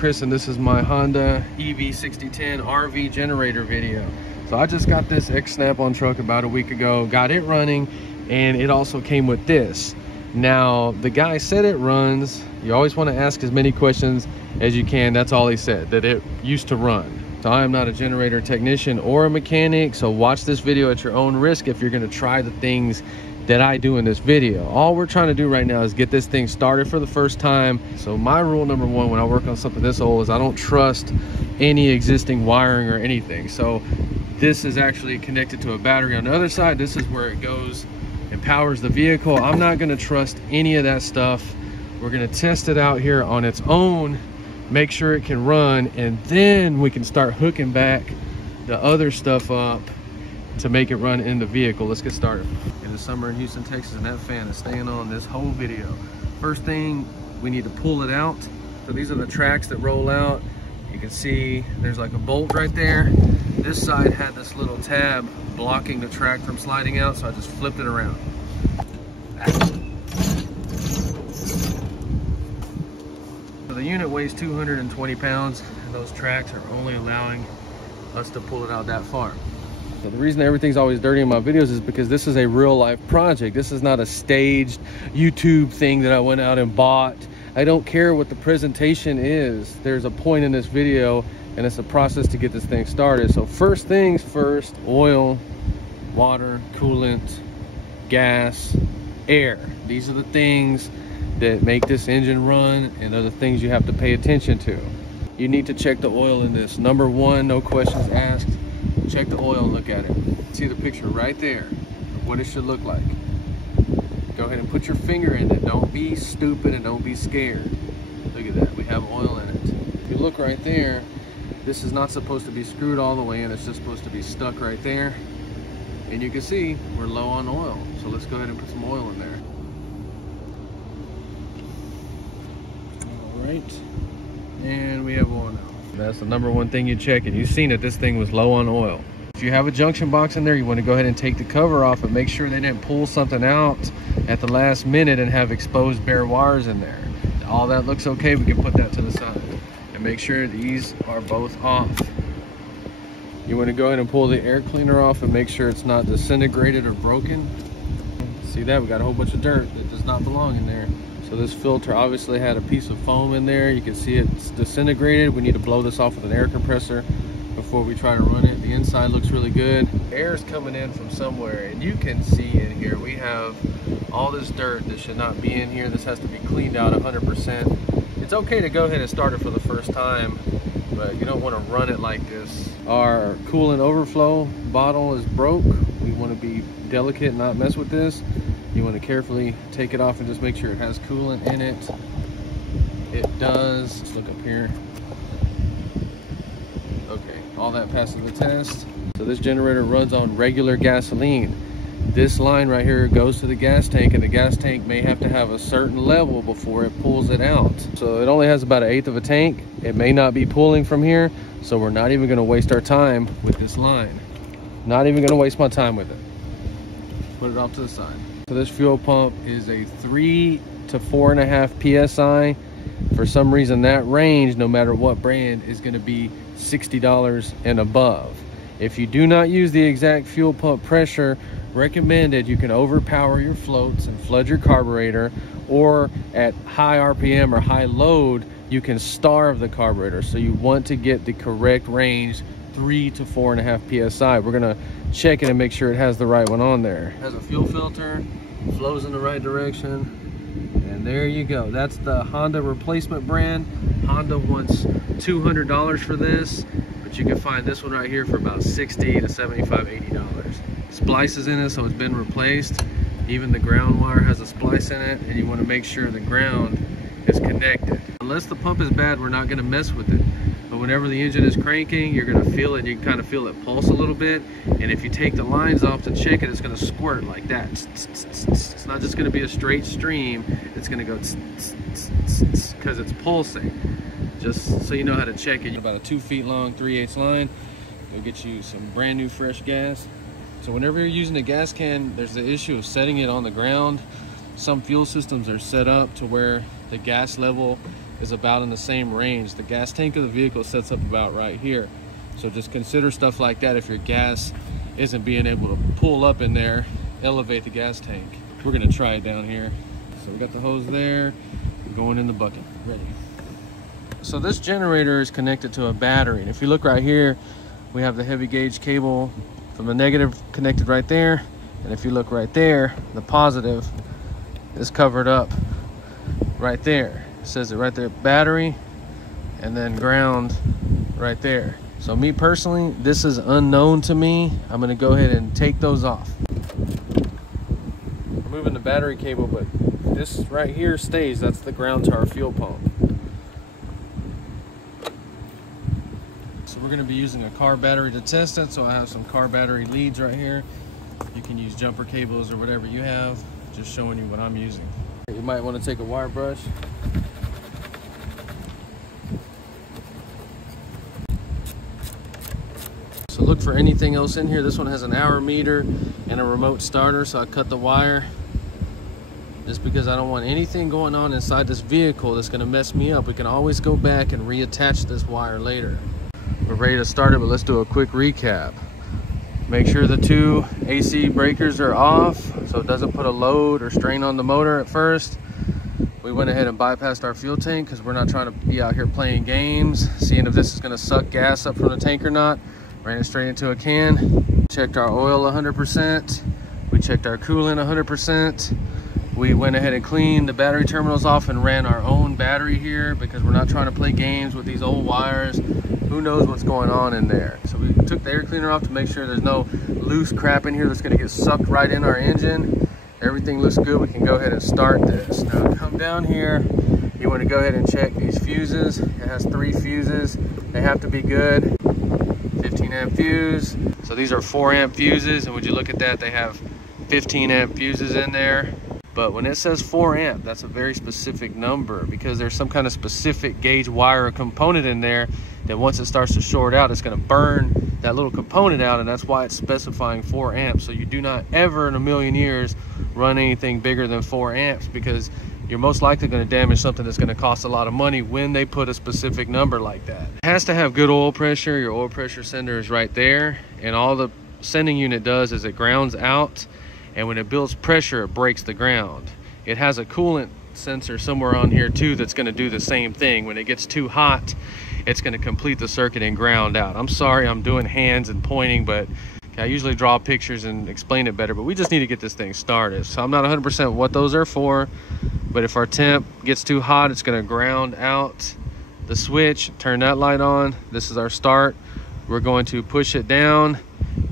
Chris, and this is my Honda EV6010 RV generator video. So I just got this X-Snap-on truck about a week ago, got it running, and it also came with this. Now, the guy said it runs. You always want to ask as many questions as you can. That's all he said, that it used to run. So I am not a generator technician or a mechanic, so watch this video at your own risk if you're going to try the things that I do in this video. All we're trying to do right now is get this thing started for the first time. So my rule number one when I work on something this old is I don't trust any existing wiring or anything. So this is actually connected to a battery on the other side. This is where it goes and powers the vehicle. I'm not going to trust any of that stuff. We're going to test it out here on its own, make sure it can run, and then we can start hooking back the other stuff up to make it run in the vehicle. Let's get started. In the summer in Houston, Texas, and that fan is staying on this whole video. First thing, we need to pull it out. So these are the tracks that roll out. You can see there's like a bolt right there. This side had this little tab blocking the track from sliding out, so I just flipped it around. So the unit weighs 220 pounds, and those tracks are only allowing us to pull it out that far. So the reason everything's always dirty in my videos is because this is a real life project. This is not a staged YouTube thing that I went out and bought. I don't care what the presentation is. There's a point in this video, and it's a process to get this thing started. So first things first, oil, water, coolant, gas, air. These are the things that make this engine run, and are the things you have to pay attention to. You need to check the oil in this. Number one, no questions asked. Check the oil and look at it. See the picture right there of what it should look like. Go ahead and put your finger in it. Don't be stupid and don't be scared. Look at that, we have oil in it. If you look right there, this is not supposed to be screwed all the way in. It's just supposed to be stuck right there. And you can see we're low on oil. So let's go ahead and put some oil in there. All right, and we have oil now. That's the number one thing you check, and you've seen it, this thing was low on oil. If you have a junction box in there, you want to go ahead and take the cover off and make sure they didn't pull something out at the last minute and have exposed bare wires in there. All that looks okay, we can put that to the side and make sure these are both off. You want to go ahead and pull the air cleaner off and make sure it's not disintegrated or broken. See that? We got a whole bunch of dirt that does not belong in there. So this filter obviously had a piece of foam in there. You can see it's disintegrated. We need to blow this off with an air compressor before we try to run it. The inside looks really good. Air is coming in from somewhere, and you can see in here we have all this dirt that should not be in here. This has to be cleaned out 100%. It's okay to go ahead and start it for the first time, but you don't want to run it like this. Our coolant overflow bottle is broke. We want to be delicate and not mess with this. You want to carefully take it off and just make sure it has coolant in it. It does. Let's look up here. Okay, all that passes the test. So this generator runs on regular gasoline. This line right here goes to the gas tank, and the gas tank may have to have a certain level before it pulls it out. So it only has about 1/8 of a tank. It may not be pulling from here, so we're not even going to waste our time with this line. Not even going to waste my time with it. Put it off to the side. So this fuel pump is a 3 to 4.5 PSI. For some reason, that range, no matter what brand, is going to be $60 and above. If you do not use the exact fuel pump pressure recommended, you can overpower your floats and flood your carburetor, or at high RPM or high load, you can starve the carburetor. So you want to get the correct range, 3 to 4.5 PSI. We're gonna check it and make sure it has the right one on there. It has a fuel filter, flows in the right direction, and there you go. That's the Honda replacement brand. Honda wants $200 for this, but you can find this one right here for about $60 to $75, $80. Splice is in it, so it's been replaced. Even the ground wire has a splice in it, and you want to make sure the ground is connected. Unless the pump is bad, we're not going to mess with it. But whenever the engine is cranking, you're going to feel it. You can kind of feel it pulse a little bit. And if you take the lines off to check it, it's going to squirt like that. It's not just going to be a straight stream. It's going to go because it's pulsing. Just so you know how to check it. About a 2 feet long 3/8 line. Go get you some brand new fresh gas. So whenever you're using a gas can, there's the issue of setting it on the ground. Some fuel systems are set up to where the gas level is about in the same range. The gas tank of the vehicle sets up about right here. So just consider stuff like that if your gas isn't being able to pull up in there, elevate the gas tank. We're gonna try it down here. So we got the hose there, we're going in the bucket, ready. So this generator is connected to a battery. And if you look right here, we have the heavy gauge cable from the negative connected right there. And if you look right there, the positive is covered up right there. It says it right there, battery, and then ground right there. So me personally, this is unknown to me. I'm gonna go ahead and take those off. Removing the battery cable, but this right here stays. That's the ground to our fuel pump. So we're gonna be using a car battery to test it. So I have some car battery leads right here. You can use jumper cables or whatever you have. Just showing you what I'm using. You might want to take a wire brush. So look for anything else in here. This one has an hour meter and a remote starter, so I cut the wire just because I don't want anything going on inside this vehicle that's going to mess me up. We can always go back and reattach this wire later. We're ready to start it, but let's do a quick recap. Make sure the 2 AC breakers are off so it doesn't put a load or strain on the motor at first. We went ahead and bypassed our fuel tank because we're not trying to be out here playing games, seeing if this is going to suck gas up from the tank or not. Ran it straight into a can. Checked our oil 100%. We checked our coolant 100%. We went ahead and cleaned the battery terminals off and ran our own battery here because we're not trying to play games with these old wires. Who knows what's going on in there. So we took the air cleaner off to make sure there's no loose crap in here that's going to get sucked right in our engine. Everything looks good. We can go ahead and start this. Now come down here. You want to go ahead and check these fuses. It has 3 fuses. They have to be good. 15 amp fuse. So these are 4 amp fuses, and would you look at that, they have 15 amp fuses in there. But when it says 4 amp, that's a very specific number because there's some kind of specific gauge wire or component in there that once it starts to short out, it's going to burn that little component out, and that's why it's specifying 4 amps. So you do not ever in a million years run anything bigger than 4 amps because you're most likely going to damage something that's going to cost a lot of money when they put a specific number like that. It has to have good oil pressure. Your oil pressure sender is right there, and all the sending unit does is it grounds out, and when it builds pressure, it breaks the ground. It has a coolant sensor somewhere on here too that's going to do the same thing. When it gets too hot, it's going to complete the circuit and ground out. I'm sorry I'm doing hands and pointing, but I usually draw pictures and explain it better, but we just need to get this thing started. So I'm not 100% what those are for, but if our temp gets too hot, it's going to ground out the switch. Turn that light on. This is our start. We're going to push it down.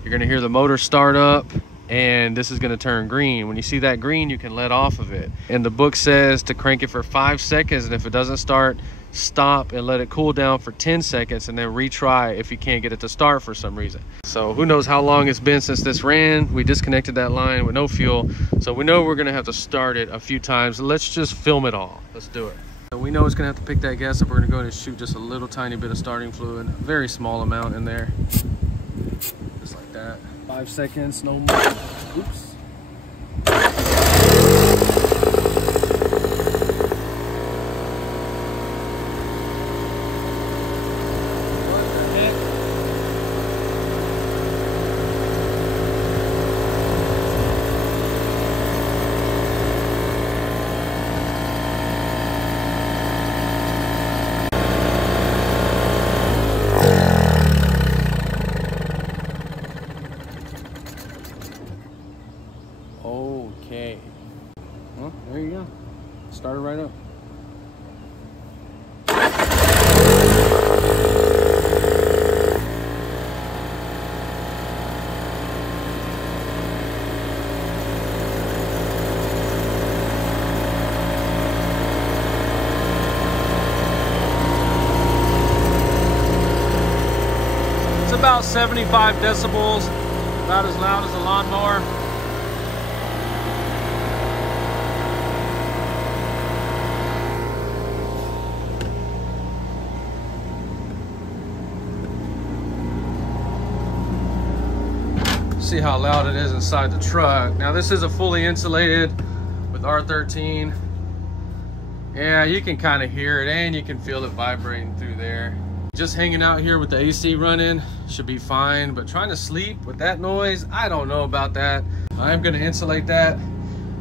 You're going to hear the motor start up, and this is going to turn green. When you see that green, you can let off of it. And the book says to crank it for 5 seconds, and if it doesn't start, stop and let it cool down for 10 seconds and then retry if you can't get it to start for some reason. So who knows how long it's been since this ran. We disconnected that line with no fuel, so we know we're going to have to start it a few times. Let's just film it all. Let's do it. And we know it's going to have to pick that gas up. We're going to go ahead and shoot just a little tiny bit of starting fluid, a very small amount in there, just like that. 5 seconds, no more. Oops. Okay. Well, there you go. Started right up. It's about 75 decibels, about as loud as a lawnmower. See how loud it is inside the truck. Now this is a fully insulated with R13 Yeah, you can kind of hear it and you can feel it vibrating through there. Just hanging out here with the AC running should be fine, but trying to sleep with that noise, I don't know about that. I am going to insulate that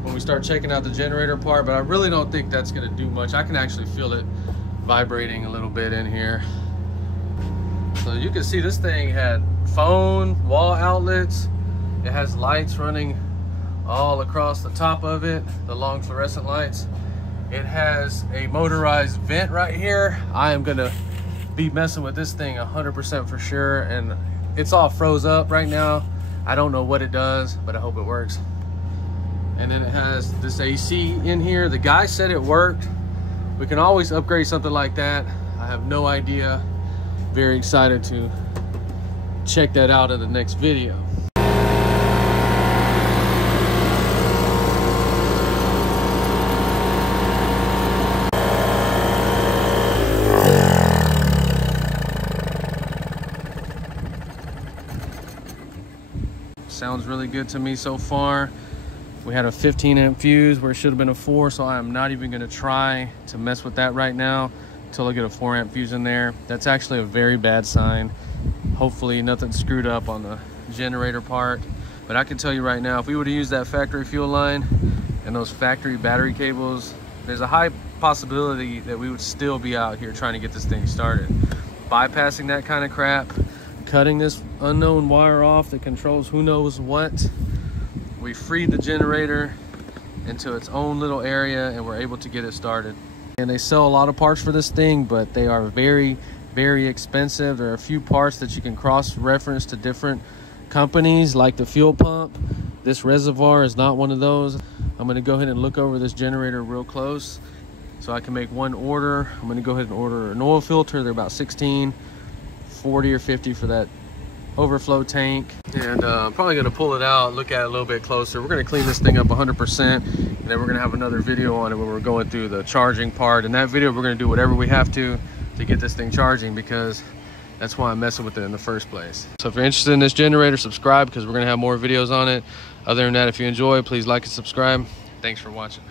when we start checking out the generator part, but I really don't think that's going to do much. I can actually feel it vibrating a little bit in here. So you can see this thing had phone, wall outlets. It has lights running all across the top of it, the long fluorescent lights. It has a motorized vent right here. I am gonna be messing with this thing 100% for sure, and it's all froze up right now. I don't know what it does, but I hope it works. And then it has this AC in here. The guy said it worked. We can always upgrade something like that. I have no idea. Very excited to check that out in the next video. Sounds really good to me so far. We had a 15 amp fuse where it should have been a 4, so I am not even going to try to mess with that right now until I get a 4 amp fuse in there. That's actually a very bad sign. Hopefully nothing screwed up on the generator part, but I can tell you right now, if we would have used that factory fuel line and those factory battery cables, there's a high possibility that we would still be out here trying to get this thing started. Bypassing that kind of crap, cutting this unknown wire off that controls who knows what, we freed the generator into its own little area and we're able to get it started. And they sell a lot of parts for this thing, but they are very, very expensive. There are a few parts that you can cross-reference to different companies, like the fuel pump. This reservoir is not one of those. I'm gonna go ahead and look over this generator real close so I can make one order. I'm gonna go ahead and order an oil filter. They're about 16, 40 or 50 for that overflow tank. And I'm probably gonna pull it out, look at it a little bit closer. We're gonna clean this thing up 100%, and then we're gonna have another video on it when we're going through the charging part. In that video, we're gonna do whatever we have to get this thing charging, because that's why I'm messing with it in the first place. So if you're interested in this generator, subscribe, because we're gonna have more videos on it. Other than that, if you enjoy, please like and subscribe. Thanks for watching.